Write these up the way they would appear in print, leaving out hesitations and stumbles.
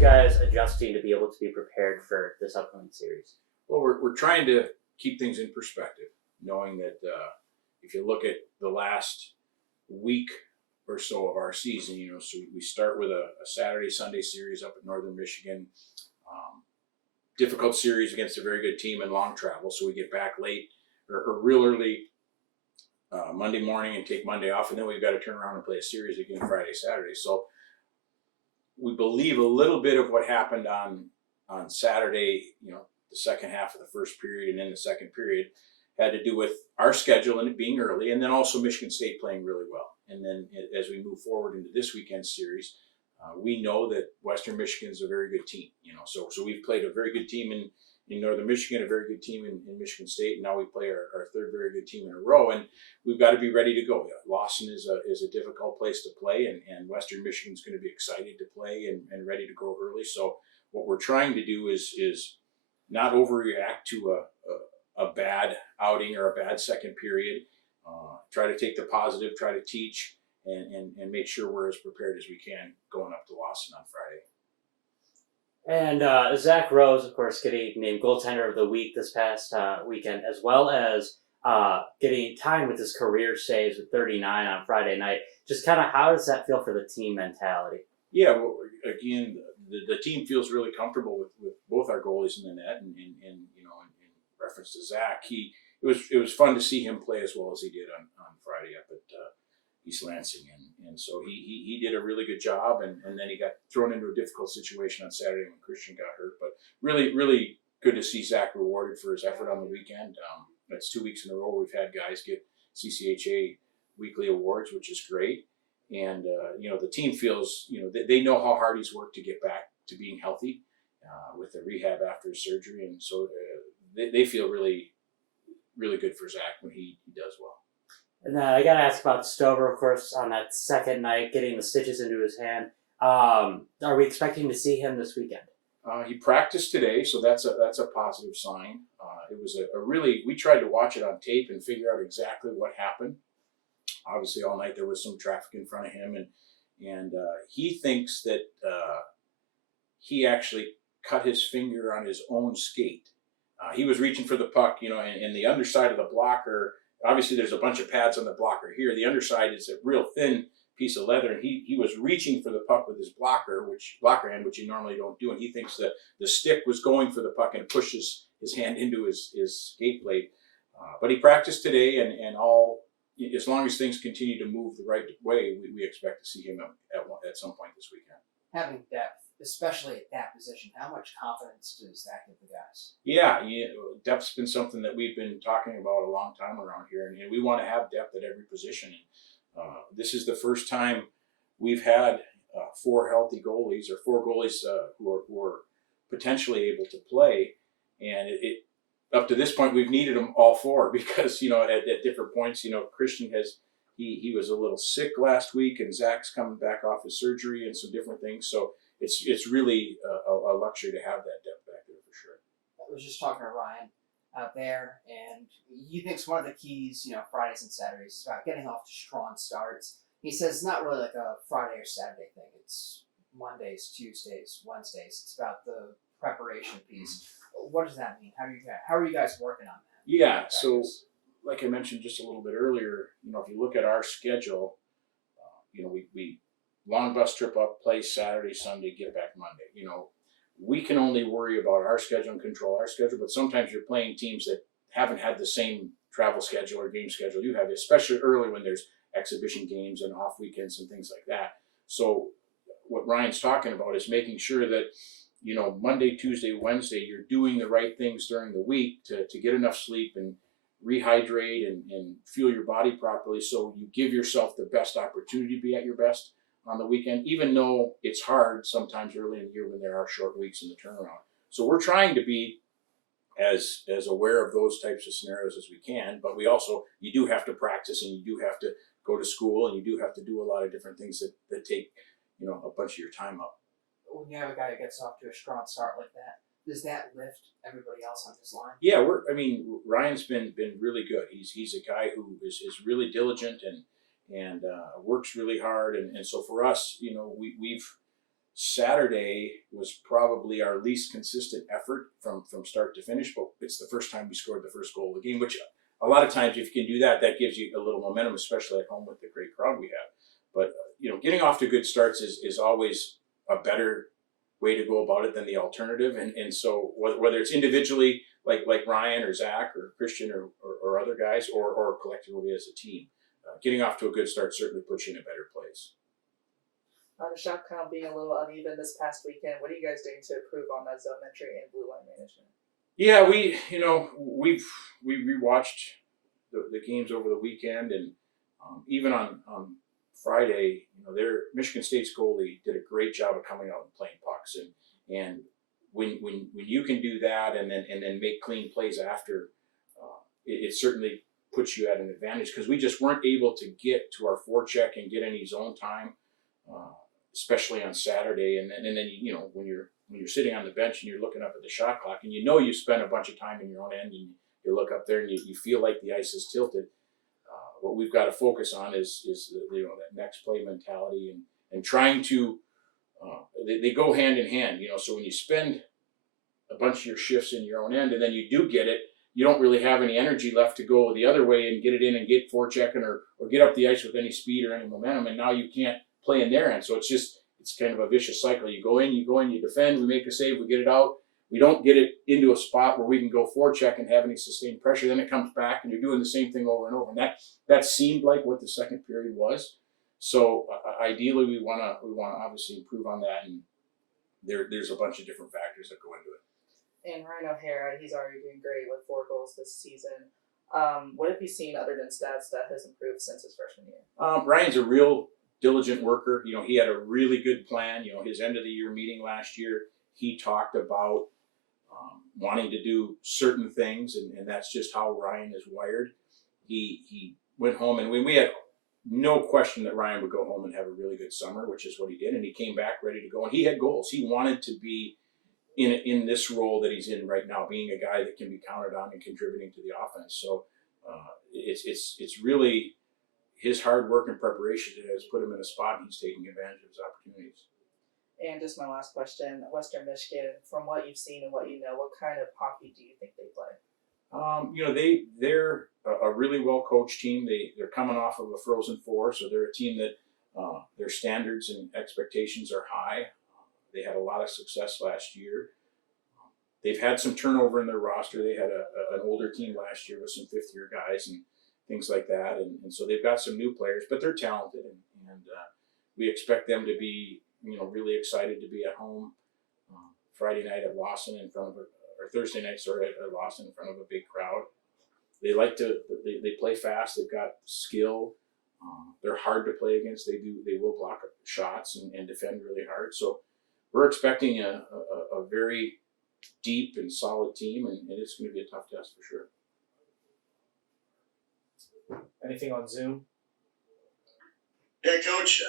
guys adjusting to be able to be prepared for this upcoming series? Well, we're trying to keep things in perspective, knowing that if you look at the last week or so of our season, so we start with a Saturday, Sunday series up in Northern Michigan. Difficult series against a very good team in long travel, so we get back late or real early Monday morning and take Monday off, and then we've got to turn around and play a series again Friday, Saturday. So we believe a little bit of what happened on Saturday, the second half of the first period and then the second period, had to do with our schedule and it being early, and then also Michigan State playing really well. And then as we move forward into this weekend's series, we know that Western Michigan is a very good team. So we've played a very good team in Northern Michigan, a very good team in Michigan State, and now we play our third very good team in a row, and we've got to be ready to go. Lawson is a difficult place to play, and Western Michigan's going to be excited to play and ready to go early. So what we're trying to do is not overreact to a bad outing or a bad second period. Try to take the positive, try to teach, and make sure we're as prepared as we can going up to Lawson on Friday. And Zach Rose, of course, getting named goaltender of the week this past weekend, as well as getting time with his career saves with 39 on Friday night. Just kind of how does that feel for the team mentality? Yeah, well, again, the team feels really comfortable with both our goalies in the net, and in reference to Zach, it was fun to see him play as well as he did on Friday up at East Lansing, and so he did a really good job, and then he got thrown into a difficult situation on Saturday when Christian got hurt. But really good to see Zach rewarded for his effort on the weekend. That's 2 weeks in a row we've had guys get CCHA weekly awards, which is great. And the team feels they know how hard he's worked to get back to being healthy with the rehab after his surgery, and so they feel really good for Zach when he does well. And then I got to ask about Stover, of course, on that second night, getting the stitches into his hand. Are we expecting to see him this weekend? He practiced today, so that's a positive sign. It was we tried to watch it on tape and figure out exactly what happened. Obviously, all night there was some traffic in front of him, and he thinks that he actually cut his finger on his own skate. He was reaching for the puck, and the underside of the blocker. Obviously, there's a bunch of pads on the blocker here. The underside is a real thin piece of leather, and he was reaching for the puck with his blocker hand, which you normally don't do, and he thinks that the stick was going for the puck and pushes his hand into his skate plate. But he practiced today, and as long as things continue to move the right way, we expect to see him at some point this weekend. Having depth, especially at that position, how much confidence does that give the guys? Yeah, depth's been something that we've been talking about a long time around here, and we want to have depth at every position. This is the first time we've had four healthy goalies, or four goalies who are potentially able to play, and up to this point we've needed them all four because at different points Christian he was a little sick last week, and Zach's coming back off his surgery and some different things, so it's really a luxury to have that depth back there for sure. I was just talking to Ryan out there, and he thinks one of the keys, Fridays and Saturdays, is about getting off to strong starts. He says it's not really like a Friday or Saturday thing. It's Mondays, Tuesdays, Wednesdays. It's about the preparation piece. What does that mean? How are you guys working on that? Yeah, so like I mentioned just a little bit earlier, if you look at our schedule, we long bus trip up, play Saturday, Sunday, get back Monday. We can only worry about our schedule and control our schedule, but sometimes you're playing teams that haven't had the same travel schedule or game schedule you have, especially early when there's exhibition games and off weekends and things like that. So what Ryan's talking about is making sure that, Monday, Tuesday, Wednesday, you're doing the right things during the week to get enough sleep and rehydrate and fuel your body properly, so you give yourself the best opportunity to be at your best on the weekend, even though it's hard sometimes early in the year when there are short weeks in the turnaround. So we're trying to be as aware of those types of scenarios as we can, but you do have to practice, and you do have to go to school, and you do have to do a lot of different things that take a bunch of your time up. When you have a guy who gets off to a strong start like that, does that lift everybody else on his line? Yeah, Ryan's been really good. He's a guy who is really diligent and works really hard, and so for us, we've Saturday was probably our least consistent effort from start to finish, but it's the first time we scored the first goal of the game, which a lot of times if you can do that, that gives you a little momentum, especially at home with the great crowd we have. But getting off to good starts is always a better way to go about it than the alternative. And so whether it's individually like Ryan or Zach or Christian or other guys or collectively as a team, getting off to a good start certainly puts you in a better place. The shot count being a little uneven this past weekend, what are you guys doing to improve on that zone entry and blue line management? Yeah, we rewatched the games over the weekend, and even on Friday, their Michigan State's goalie did a great job of coming out and playing pucks, and when you can do that and then make clean plays after, it certainly puts you at an advantage, because we just weren't able to get to our forecheck and get any zone time, especially on Saturday, and then when you're sitting on the bench and you're looking up at the shot clock and you spent a bunch of time in your own end, and you look up there and you feel like the ice is tilted. What we've got to focus on is that next play mentality and trying to they go hand in hand. So when you spend a bunch of your shifts in your own end and then you do get it, you don't really have any energy left to go the other way and get it in and get forechecking or get up the ice with any speed or any momentum, and now you can't play in their end. So it's kind of a vicious cycle. You go in, you defend, we make a save, we get it out. We don't get it into a spot where we can go forecheck and have any sustained pressure. Then it comes back and you're doing the same thing over and over. And that seemed like what the second period was. So ideally we want to obviously improve on that. And there's a bunch of different factors that go into it. And Ryan O'Hara, he's already doing great with 4 goals this season. What have you seen other than stats that has improved since his freshman year? Ryan's a real diligent worker. He had a really good plan. His end of the year meeting last year, he talked about wanting to do certain things, and that's just how Ryan is wired. He went home, and we had no question that Ryan would go home and have a really good summer, which is what he did, and he came back ready to go, and he had goals. He wanted to be in this role that he's in right now, being a guy that can be counted on and contributing to the offense. So it's really his hard work and preparation that has put him in a spot, and he's taking advantage of his opportunities. And just my last question, Western Michigan, from what you've seen and what you know, what kind of hockey do you think they play? They're a really well coached team. They're coming off of a Frozen Four, so they're a team that their standards and expectations are high. They had a lot of success last year. They've had some turnover in their roster. They had an older team last year with some fifth-year guys and things like that, and so they've got some new players, but they're talented, and we expect them to be really excited to be at home Friday night at Lawson in front of or Thursday night, at Lawson in front of a big crowd. They they play fast. They've got skill. They're hard to play against. They will block shots and defend really hard. So we're expecting a very deep and solid team, and it's going to be a tough test for sure. Anything on Zoom? Yeah, Coach.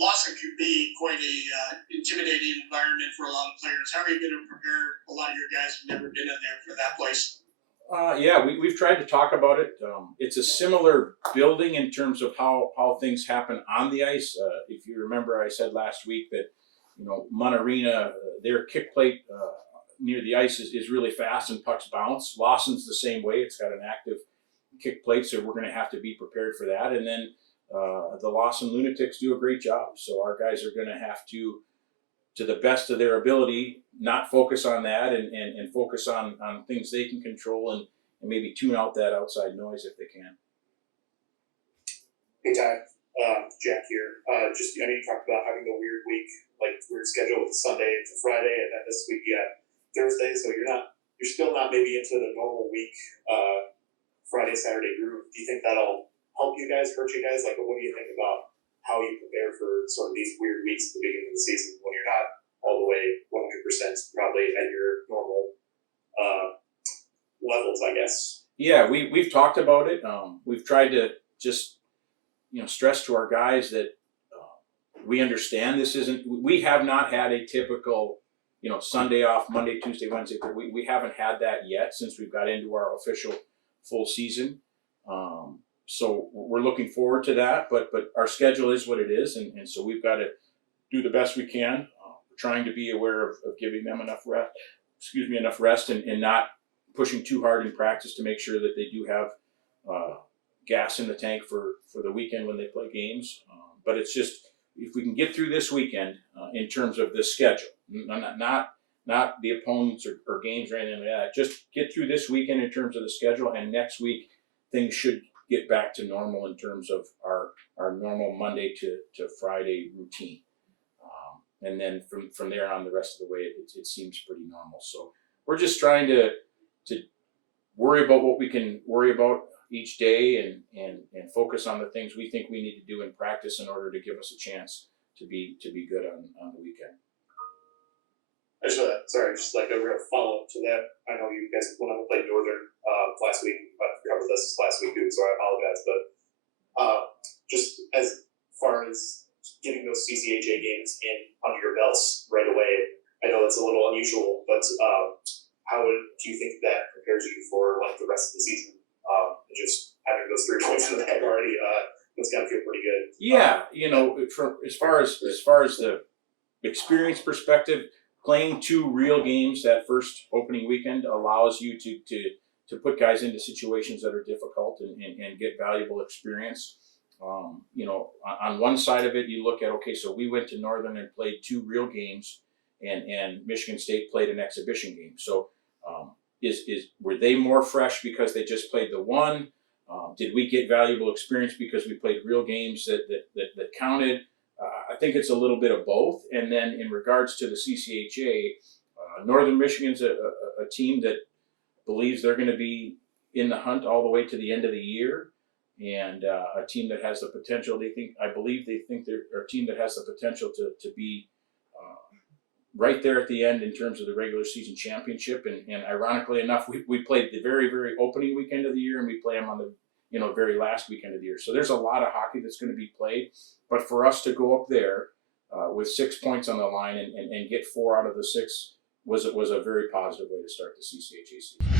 Lawson could be quite a intimidating environment for a lot of players. How are you going to prepare a lot of your guys who've never been in there for that place? Yeah, we've tried to talk about it. It's a similar building in terms of how things happen on the ice. If you remember, I said last week that Mun Arena, their kick plate near the ice is really fast and pucks bounce. Lawson's the same way. It's got an active kick plate, so we're going to have to be prepared for that. And then the Lawson Lunatics do a great job, so our guys are going to have to the best of their ability, not focus on that and focus on things they can control and maybe tune out that outside noise if they can. Hey, Ty. Jack here. Just, you talked about having a weird week, like weird schedule with Sunday to Friday, and then this week you had Thursday, so you're still not maybe into the normal week, Friday, Saturday groove. Do you think that'll help you guys, hurt you guys? Like, what do you think about how you prepare for sort of these weird weeks at the beginning of the season when you're not all the way 100% probably at your normal levels, I guess? Yeah, we've talked about it. We've tried to just stress to our guys that we understand this isn't. We have not had a typical Sunday off, Monday, Tuesday, Wednesday. We haven't had that yet since we've got into our official full season. So we're looking forward to that, but our schedule is what it is, and so we've got to do the best we can. trying to be aware of giving them enough rest and not pushing too hard in practice to make sure that they do have gas in the tank for the weekend when they play games. But it's just, if we can get through this weekend in terms of the schedule, not the opponents or games or anything like that, just get through this weekend in terms of the schedule, and next week things should get back to normal in terms of our normal Monday to Friday routine. And then from there on, the rest of the way, it seems pretty normal. So we're just trying to worry about what we can worry about each day and focus on the things we think we need to do in practice in order to give us a chance to be good on the weekend. Just like a real follow up to that. I know you guys went up and played Northern last week. I covered this last week too, so I apologize. But just as far as getting those CCHA games in under your belts right away, I know that's a little unusual, but how do you think that prepares you for like the rest of the season? Just having those 3 points in the bag already, it's got to feel pretty good. Yeah, from as far as the experience perspective, playing 2 real games that first opening weekend allows you to put guys into situations that are difficult and get valuable experience. On one side of it, you look at, okay, so we went to Northern and played 2 real games, and Michigan State played an exhibition game. So were they more fresh because they just played the one? Did we get valuable experience because we played real games that counted? I think it's a little bit of both. And then in regards to the CCHA, Northern Michigan's a team that believes they're going to be in the hunt all the way to the end of the year, and a team that has the potential. They think they're a team that has the potential to be right there at the end in terms of the regular season championship. And ironically enough, we played the very, very opening weekend of the year, and we play them on the very last weekend of the year. So there's a lot of hockey that's going to be played. But for us to go up there with 6 points on the line and get 4 out of the 6 was a very positive way to start the CCHA season.